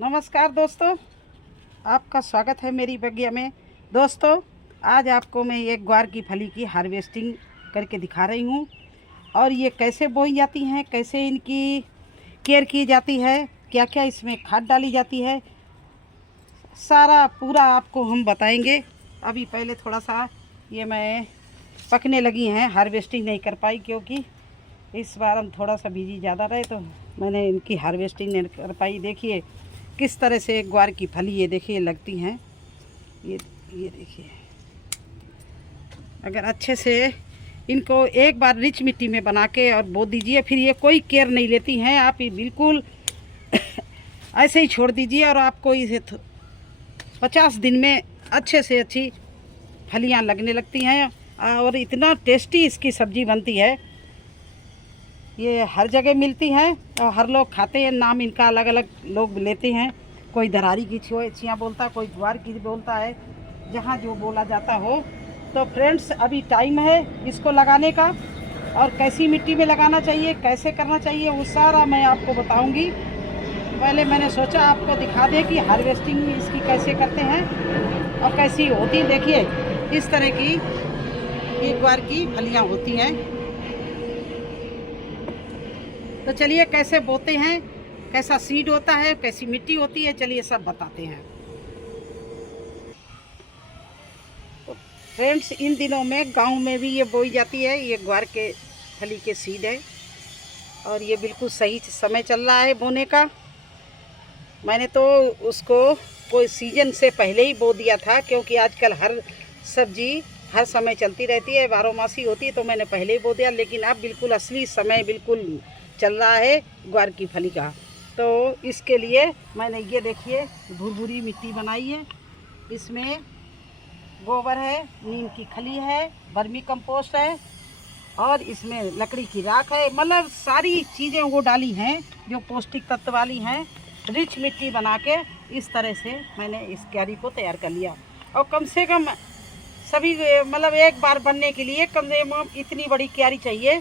नमस्कार दोस्तों, आपका स्वागत है मेरी बगिया में। दोस्तों, आज आपको मैं एक ग्वार की फली की हार्वेस्टिंग करके दिखा रही हूँ और ये कैसे बोई जाती हैं, कैसे इनकी केयर की जाती है, क्या क्या इसमें खाद डाली जाती है, सारा पूरा आपको हम बताएंगे। अभी पहले थोड़ा सा ये मैं पकने लगी हैं, हार्वेस्टिंग नहीं कर पाई क्योंकि इस बार हम थोड़ा सा बिजी ज़्यादा रहे तो मैंने इनकी हार्वेस्टिंग नहीं कर पाई। देखिए किस तरह से ग्वार की फली ये देखिए लगती हैं। ये देखिए, अगर अच्छे से इनको एक बार रिच मिट्टी में बना के और बो दीजिए, फिर ये कोई केयर नहीं लेती हैं। आप ये बिल्कुल ऐसे ही छोड़ दीजिए और आपको इसे 50 दिन में अच्छे से अच्छी फलियां लगने लगती हैं और इतना टेस्टी इसकी सब्ज़ी बनती है। ये हर जगह मिलती हैं और हर लोग खाते हैं। नाम इनका अलग अलग लोग लेते हैं, कोई दरारी की छियाँ बोलता है, कोई ग्वार की बोलता है, जहाँ जो बोला जाता हो। तो फ्रेंड्स, अभी टाइम है इसको लगाने का और कैसी मिट्टी में लगाना चाहिए, कैसे करना चाहिए, वो सारा मैं आपको बताऊंगी। पहले मैंने सोचा आपको दिखा दें कि हार्वेस्टिंग इसकी कैसे करते हैं और कैसी होती। देखिए इस तरह की ये ग्वार की फलियाँ होती हैं। तो चलिए कैसे बोते हैं, कैसा सीड होता है, कैसी मिट्टी होती है, चलिए सब बताते हैं। तो फ्रेंड्स, इन दिनों में गांव में भी ये बोई जाती है। ये ग्वार के फली के सीड है और ये बिल्कुल सही समय चल रहा है बोने का। मैंने तो उसको कोई सीजन से पहले ही बो दिया था क्योंकि आजकल हर सब्जी हर समय चलती रहती है, 12 मासी होती है, तो मैंने पहले ही बो दिया। लेकिन अब बिल्कुल असली समय बिल्कुल चल रहा है ग्वार की फली का। तो इसके लिए मैंने ये देखिए भुरभुरी मिट्टी बनाई है। इसमें गोबर है, नीम की खली है, वर्मी कंपोस्ट है और इसमें लकड़ी की राख है। मतलब सारी चीज़ें वो डाली हैं जो पौष्टिक तत्व वाली हैं। रिच मिट्टी बना के इस तरह से मैंने इस क्यारी को तैयार कर लिया। और कम से कम सभी मतलब एक बार बनने के लिए कम से कम इतनी बड़ी क्यारी चाहिए,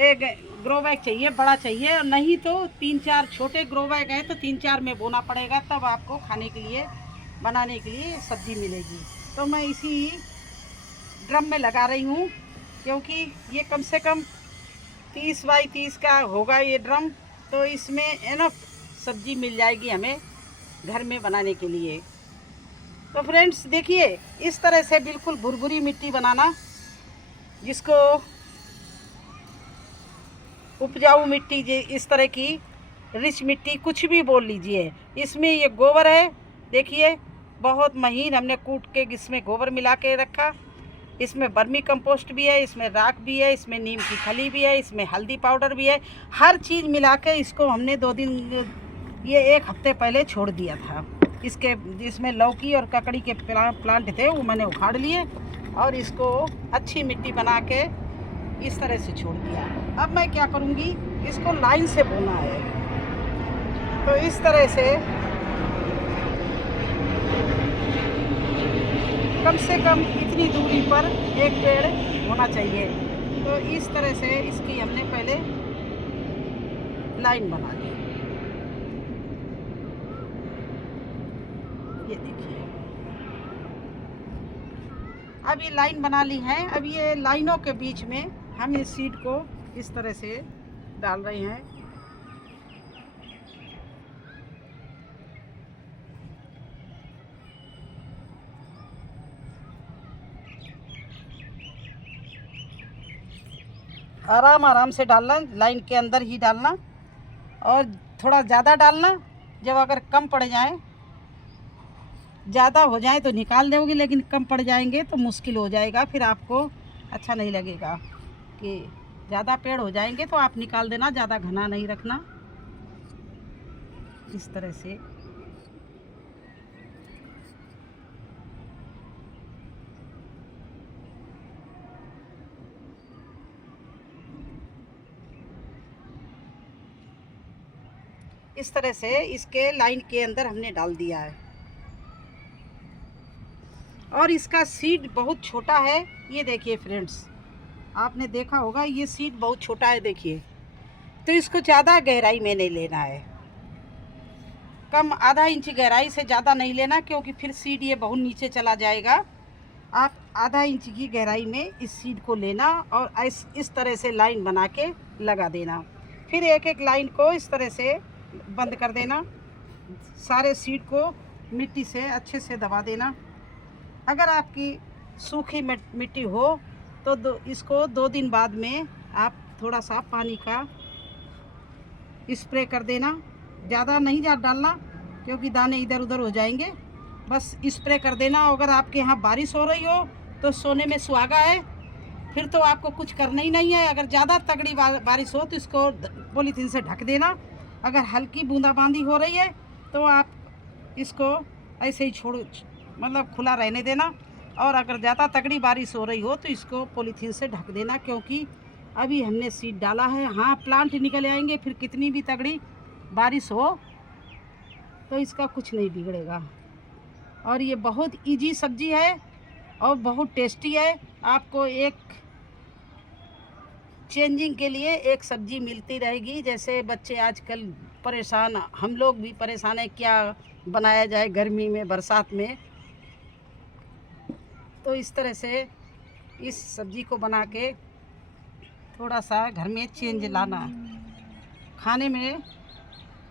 एक ग्रो बैग चाहिए, बड़ा चाहिए। और नहीं तो 3-4 छोटे ग्रो बैग हैं तो 3-4 में बोना पड़ेगा, तब आपको खाने के लिए बनाने के लिए सब्ज़ी मिलेगी। तो मैं इसी ड्रम में लगा रही हूँ क्योंकि ये कम से कम 30 बाई 30 का होगा ये ड्रम। तो इसमें एनफ सब्ज़ी मिल जाएगी हमें घर में बनाने के लिए। तो फ्रेंड्स देखिए, इस तरह से बिल्कुल भुरभुरी मिट्टी बनाना, जिसको उपजाऊ मिट्टी, इस तरह की रिच मिट्टी कुछ भी बोल लीजिए। इसमें ये गोबर है, देखिए बहुत महीन हमने कूट के इसमें गोबर मिला के रखा। इसमें वर्मी कंपोस्ट भी है, इसमें राख भी है, इसमें नीम की खली भी है, इसमें हल्दी पाउडर भी है। हर चीज़ मिला के इसको हमने 2 दिन, ये 1 हफ्ते पहले छोड़ दिया था। इसमें लौकी और ककड़ी के प्लांट थे, वो मैंने उखाड़ लिए और इसको अच्छी मिट्टी बना के इस तरह से छोड़ दिया। अब मैं क्या करूँगी, इसको लाइन से बोना है। तो इस तरह से कम इतनी दूरी पर एक पेड़ होना चाहिए। तो इस तरह से इसकी हमने पहले लाइन बना ली। ये देखिए, अब ये लाइन बना ली है। अब ये लाइनों के बीच में हम इस सीड को इस तरह से डाल रहे हैं। आराम आराम से डालना, लाइन के अंदर ही डालना और थोड़ा ज़्यादा डालना। जब अगर कम पड़ जाए, ज़्यादा हो जाए तो निकाल दोगे, लेकिन कम पड़ जाएंगे तो मुश्किल हो जाएगा, फिर आपको अच्छा नहीं लगेगा। कि ज़्यादा पेड़ हो जाएंगे तो आप निकाल देना, ज़्यादा घना नहीं रखना। इस तरह से इसके लाइन के अंदर हमने डाल दिया है। और इसका सीड बहुत छोटा है। ये देखिए फ्रेंड्स, आपने देखा होगा ये सीड बहुत छोटा है, देखिए। तो इसको ज़्यादा गहराई में नहीं लेना है। कम आधा इंच गहराई से ज़्यादा नहीं लेना, क्योंकि फिर सीड ये बहुत नीचे चला जाएगा। आप आधा इंच की गहराई में इस सीड को लेना और इस तरह से लाइन बना के लगा देना। फिर एक एक लाइन को इस तरह से बंद कर देना। सारे सीड को मिट्टी से अच्छे से दबा देना। अगर आपकी सूखी मिट्टी हो तो इसको 2 दिन बाद में आप थोड़ा सा पानी का स्प्रे कर देना। ज़्यादा नहीं डालना, क्योंकि दाने इधर उधर हो जाएंगे। बस स्प्रे कर देना। अगर आपके यहाँ बारिश हो रही हो तो सोने में सुहागा है, फिर तो आपको कुछ करना ही नहीं है। अगर ज़्यादा तगड़ी बारिश हो तो इसको पॉलीथीन से ढक देना। अगर हल्की बूंदाबांदी हो रही है तो आप इसको ऐसे ही मतलब खुला रहने देना। और अगर ज़्यादा तगड़ी बारिश हो रही हो तो इसको पॉलीथीन से ढक देना, क्योंकि अभी हमने सीड डाला है। हाँ, प्लांट निकल आएंगे, फिर कितनी भी तगड़ी बारिश हो तो इसका कुछ नहीं बिगड़ेगा। और ये बहुत इजी सब्जी है और बहुत टेस्टी है। आपको एक चेंजिंग के लिए एक सब्जी मिलती रहेगी। जैसे बच्चे आजकल परेशान, हम लोग भी परेशान है, क्या बनाया जाए गर्मी में, बरसात में। तो इस तरह से इस सब्जी को बना के थोड़ा सा घर में चेंज लाना, खाने में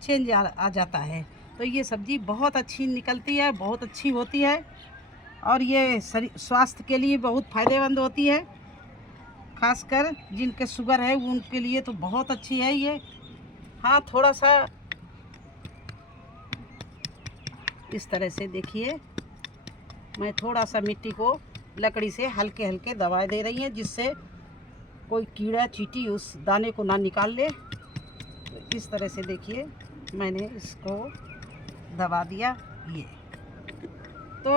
चेंज आ जाता है। तो ये सब्ज़ी बहुत अच्छी निकलती है, बहुत अच्छी होती है और ये स्वास्थ्य के लिए बहुत फ़ायदेमंद होती है। खासकर जिनके शुगर है उनके लिए तो बहुत अच्छी है ये। हाँ, थोड़ा सा इस तरह से देखिए, मैं थोड़ा सा मिट्टी को लकड़ी से हल्के हल्के दबा दे रही हैं, जिससे कोई कीड़ा चींटी उस दाने को ना निकाल ले। इस तरह से देखिए मैंने इसको दबा दिया। ये तो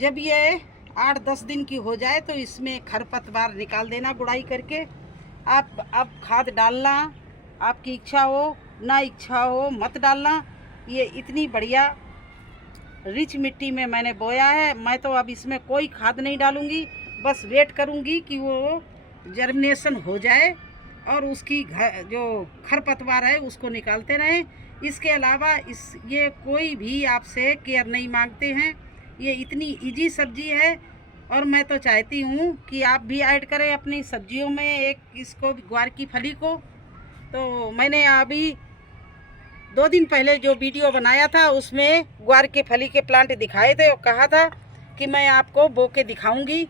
जब ये 8-10 दिन की हो जाए तो इसमें खरपतवार निकाल देना गुड़ाई करके। आप अब खाद डालना, आपकी इच्छा हो ना इच्छा हो मत डालना। ये इतनी बढ़िया रिच मिट्टी में मैंने बोया है। मैं तो अब इसमें कोई खाद नहीं डालूँगी, बस वेट करूँगी कि वो जर्मिनेशन हो जाए और उसकी जो खरपतवार है उसको निकालते रहें। इसके अलावा ये कोई भी आपसे केयर नहीं मांगते हैं। ये इतनी इजी सब्जी है और मैं तो चाहती हूँ कि आप भी ऐड करें अपनी सब्जियों में एक इसको, ग्वार की फली को। तो मैंने अभी 2 दिन पहले जो वीडियो बनाया था उसमें ग्वार के फली के प्लांट दिखाए थे और कहा था कि मैं आपको बो के दिखाऊंगी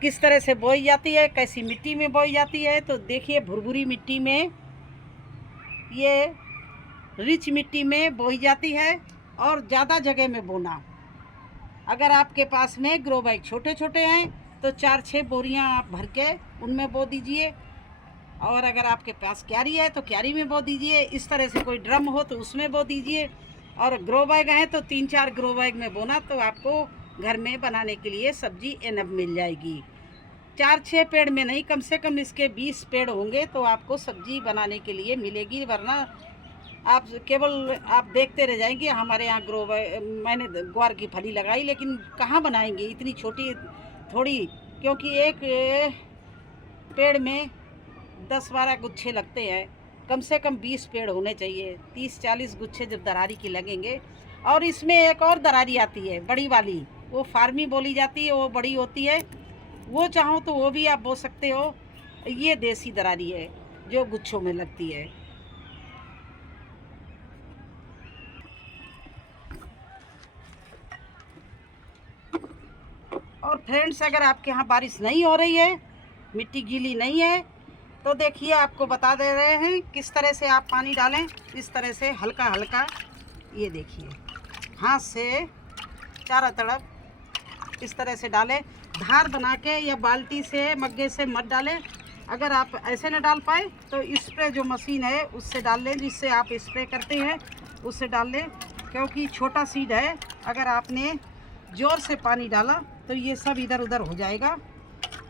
किस तरह से बोई जाती है, कैसी मिट्टी में बोई जाती है। तो देखिए, भुरभुरी मिट्टी में, ये रिच मिट्टी में बोई जाती है और ज़्यादा जगह में बोना। अगर आपके पास में ग्रो बैग छोटे छोटे हैं तो 4-6 बोरियां आप भर के उनमें बो दीजिए। और अगर आपके पास क्यारी है तो क्यारी में बो दीजिए। इस तरह से कोई ड्रम हो तो उसमें बो दीजिए। और ग्रो बैग है तो 3-4 ग्रो बैग में बोना, तो आपको घर में बनाने के लिए सब्जी एनफ मिल जाएगी। 4-6 पेड़ में नहीं, कम से कम इसके 20 पेड़ होंगे तो आपको सब्जी बनाने के लिए मिलेगी। वरना आप केवल आप देखते रह जाएंगे। हमारे यहाँ ग्रो बैग, मैंने ग्वार की फली लगाई, लेकिन कहाँ बनाएंगे इतनी छोटी थोड़ी, क्योंकि एक पेड़ में 10-12 गुच्छे लगते हैं। कम से कम 20 पेड़ होने चाहिए। 30-40 गुच्छे जब दरारी की लगेंगे। और इसमें एक और दरारी आती है बड़ी वाली, वो फार्मी बोली जाती है, वो बड़ी होती है। वो चाहो तो वो भी आप बो सकते हो। ये देसी दरारी है जो गुच्छों में लगती है। और फ्रेंड्स, अगर आपके यहाँ बारिश नहीं हो रही है, मिट्टी गीली नहीं है, तो देखिए आपको बता दे रहे हैं किस तरह से आप पानी डालें। इस तरह से हल्का हल्का, ये देखिए, हाथ से चारों तरफ इस तरह से डालें। धार बना के या बाल्टी से, मग्गे से मत डालें। अगर आप ऐसे न डाल पाए तो स्प्रे जो मशीन है उससे डाल लें, जिससे आप स्प्रे करते हैं उससे डाल लें, क्योंकि छोटा सीड है। अगर आपने ज़ोर से पानी डाला तो ये सब इधर उधर हो जाएगा।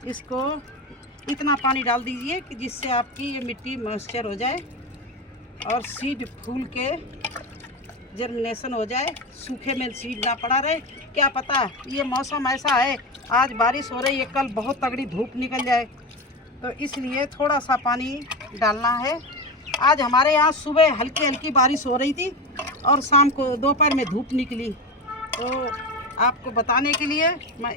इसको इतना पानी डाल दीजिए कि जिससे आपकी ये मिट्टी मॉइस्चर हो जाए और सीड फूल के जर्मिनेशन हो जाए। सूखे में सीड ना पड़ा रहे। क्या पता, ये मौसम ऐसा है, आज बारिश हो रही है, कल बहुत तगड़ी धूप निकल जाए। तो इसलिए थोड़ा सा पानी डालना है आज हमारे यहाँ सुबह हल्की हल्की बारिश हो रही थी और शाम को दोपहर में धूप निकली। तो आपको बताने के लिए मैं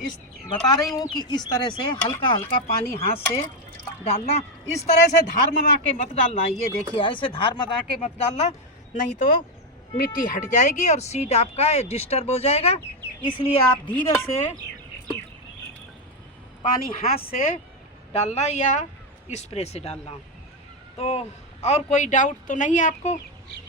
बता रही हूँ कि इस तरह से हल्का हल्का पानी हाथ से डालना, इस तरह से धार बना के मत डालना। ये देखिए ऐसे धार बना के मत डालना, नहीं तो मिट्टी हट जाएगी और सीड आपका डिस्टर्ब हो जाएगा। इसलिए आप धीरे से पानी हाथ से डालना या स्प्रे से डालना। तो और कोई डाउट तो नहीं आपको?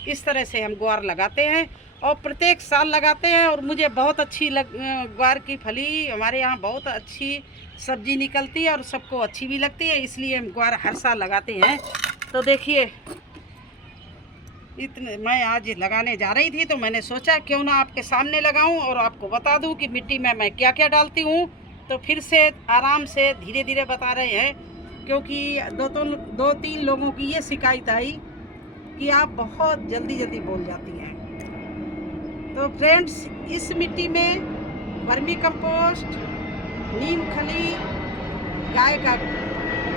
इस तरह से हम ग्वार लगाते हैं और प्रत्येक साल लगाते हैं और मुझे बहुत अच्छी ग्वार की फली, हमारे यहाँ बहुत अच्छी सब्जी निकलती है और सबको अच्छी भी लगती है, इसलिए हम ग्वार हर साल लगाते हैं। तो देखिए इतने मैं आज लगाने जा रही थी तो मैंने सोचा क्यों ना आपके सामने लगाऊं और आपको बता दूं कि मिट्टी में मैं क्या क्या डालती हूं। तो फिर से आराम से धीरे धीरे बता रहे हैं, क्योंकि दो तीन लोगों की ये शिकायत आई कि आप बहुत जल्दी बोल जाती हैं। तो फ्रेंड्स, इस मिट्टी में वर्मी कंपोस्ट, नीम खली, गाय का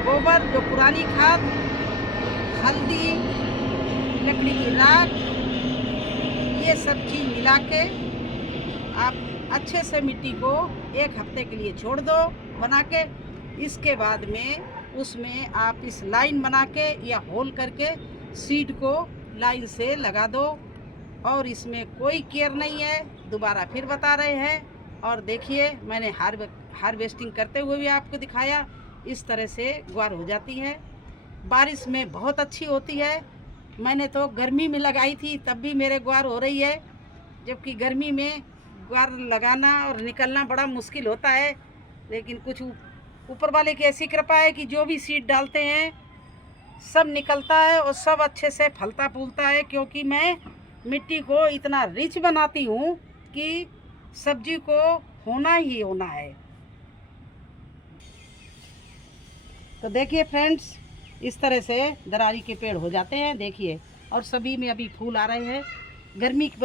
गोबर जो पुरानी खाद, हल्दी, लकड़ी की राख, ये सब चीज़ मिला के आप अच्छे से मिट्टी को 1 हफ्ते के लिए छोड़ दो बना के। इसके बाद में उसमें आप इस लाइन बना के या होल करके सीड को लाइन से लगा दो और इसमें कोई केयर नहीं है। दोबारा फिर बता रहे हैं और देखिए मैंने हार्वेस्टिंग करते हुए भी आपको दिखाया। इस तरह से ग्वार हो जाती है, बारिश में बहुत अच्छी होती है। मैंने तो गर्मी में लगाई थी तब भी मेरे ग्वार हो रही है, जबकि गर्मी में ग्वार लगाना और निकलना बड़ा मुश्किल होता है। लेकिन कुछ ऊपर वाले की ऐसी कृपा है कि जो भी सीड डालते हैं सब निकलता है और सब अच्छे से फलता फूलता है, क्योंकि मैं मिट्टी को इतना रिच बनाती हूँ कि सब्जी को होना ही होना है। तो देखिए फ्रेंड्स, इस तरह से दरारी के पेड़ हो जाते हैं देखिए, और सभी में अभी फूल आ रहे हैं। गर्मी की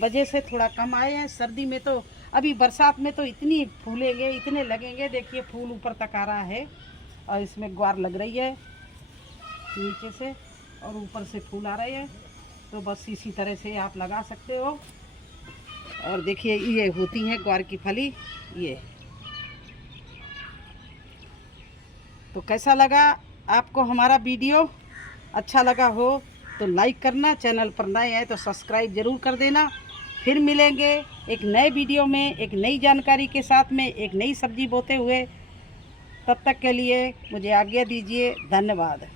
वजह से थोड़ा कम आए हैं, सर्दी में तो अभी बरसात में तो इतनी फूलेंगे, इतने लगेंगे। देखिए फूल ऊपर तक आ रहा है और इसमें ग्वार लग रही है नीचे से और ऊपर से फूल आ रहे हैं। तो बस इसी तरह से आप लगा सकते हो। और देखिए ये होती है ग्वार की फली ये। तो कैसा लगा आपको हमारा वीडियो? अच्छा लगा हो तो लाइक करना, चैनल पर नए हैं तो सब्सक्राइब ज़रूर कर देना। फिर मिलेंगे एक नए वीडियो में एक नई जानकारी के साथ में, एक नई सब्जी बोते हुए। तब तक के लिए मुझे आज्ञा दीजिए। धन्यवाद।